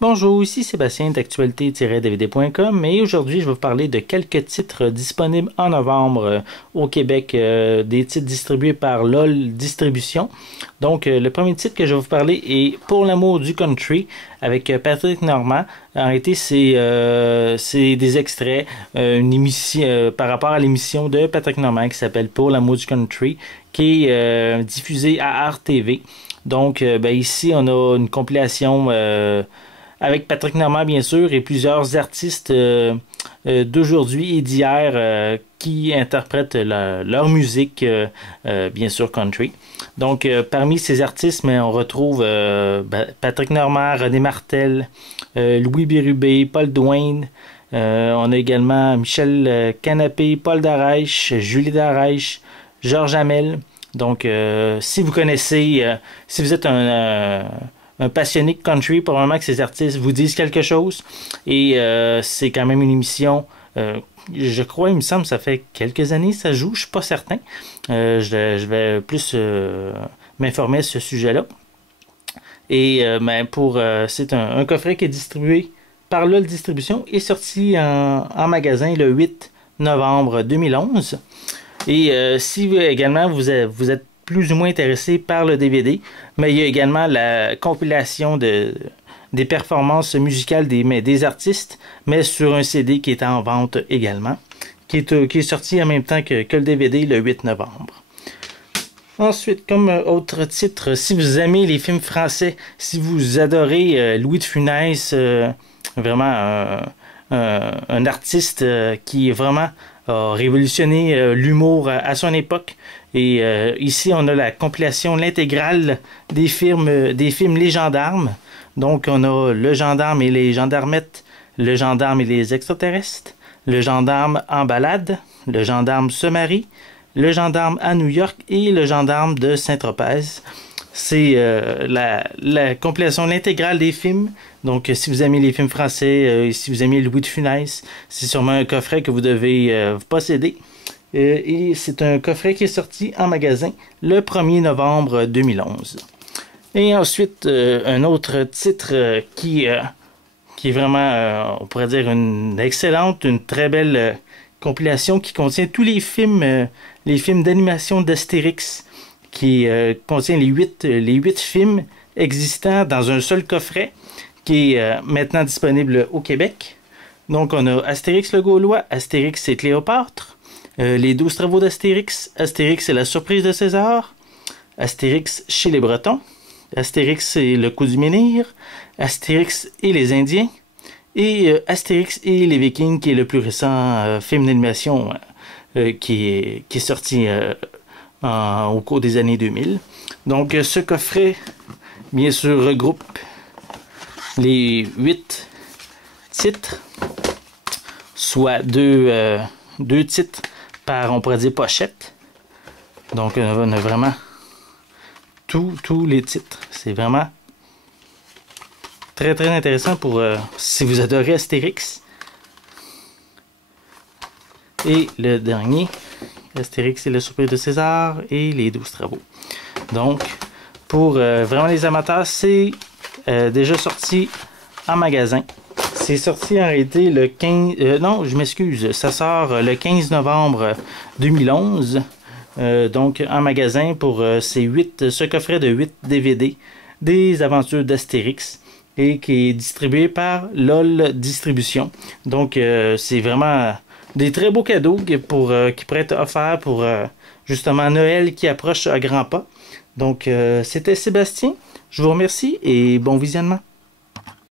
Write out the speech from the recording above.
Bonjour, ici Sébastien d'actualité-dvd.com et aujourd'hui je vais vous parler de quelques titres disponibles en novembre au Québec, des titres distribués par LOL Distribution. Donc le premier titre que je vais vous parler est Pour l'amour du country avec Patrick Normand. En réalité c'est des extraits, une émission par rapport à l'émission de Patrick Normand qui s'appelle Pour l'amour du country qui est diffusée à RTV. Donc ici on a une compilation avec Patrick Normand, bien sûr, et plusieurs artistes d'aujourd'hui et d'hier qui interprètent leur musique, bien sûr, country. Donc, parmi ces artistes, on retrouve Patrick Normand, René Martel, Louis Bérubé, Paul Douin. On a également Michel Canapé, Paul Darèche, Julie Darèche, Georges Hamel. Donc, si vous connaissez, si vous êtes un passionné de country, probablement que ces artistes vous disent quelque chose. Et c'est quand même une émission, je crois, il me semble, ça fait quelques années ça joue, je suis pas certain. Je vais plus m'informer à ce sujet-là. Et c'est un coffret qui est distribué par LOL Distribution et sorti en magasin le 8 novembre 2011. Et si également vous êtes plus ou moins intéressé par le DVD, mais il y a également la compilation des performances musicales des artistes, mais sur un CD qui est en vente également, qui est sorti en même temps que le DVD le 8 novembre. Ensuite, comme autre titre, si vous aimez les films français, si vous adorez Louis de Funès, vraiment un artiste qui vraiment a révolutionné l'humour à son époque. Et ici, on a la compilation, l'intégrale des films légendarmes. Donc, on a Le Gendarme et les Gendarmettes, Le Gendarme et les Extraterrestres, Le Gendarme en balade, Le Gendarme se marie, Le Gendarme à New York et Le Gendarme de Saint-Tropez. C'est la compilation, l'intégrale des films. Donc, si vous aimez les films français, si vous aimez Louis de Funès, c'est sûrement un coffret que vous devez posséder. Et c'est un coffret qui est sorti en magasin le 1er novembre 2011. Et ensuite, un autre titre qui est vraiment, on pourrait dire, une excellente, une très belle compilation qui contient tous les films d'animation d'Astérix, qui contient les 8 films existants dans un seul coffret, qui est maintenant disponible au Québec. Donc, on a Astérix le Gaulois, Astérix et Cléopâtre, les 12 travaux d'Astérix, Astérix et la surprise de César, Astérix chez les Bretons, Astérix et le coup du menhir, Astérix et les Indiens, et Astérix et les Vikings, qui est le plus récent film d'animation qui est sorti au cours des années 2000. Donc ce coffret, bien sûr, regroupe les 8 titres, soit deux titres par, on pourrait dire, pochette. Donc on a vraiment tous les titres. C'est vraiment très très intéressant pour si vous adorez Astérix. Et le dernier, Astérix et la surprise de César et les 12 travaux. Donc pour vraiment les amateurs, c'est déjà sorti en magasin. C'est sorti en réalité le 15... non, je m'excuse. Ça sort le 15 novembre 2011. Donc en magasin pour ce coffret de 8 DVD des aventures d'Astérix et qui est distribué par LOL Distribution. Donc c'est vraiment des très beaux cadeaux qui pourraient être offerts pour justement Noël qui approche à grands pas. Donc c'était Sébastien. Je vous remercie et bon visionnement.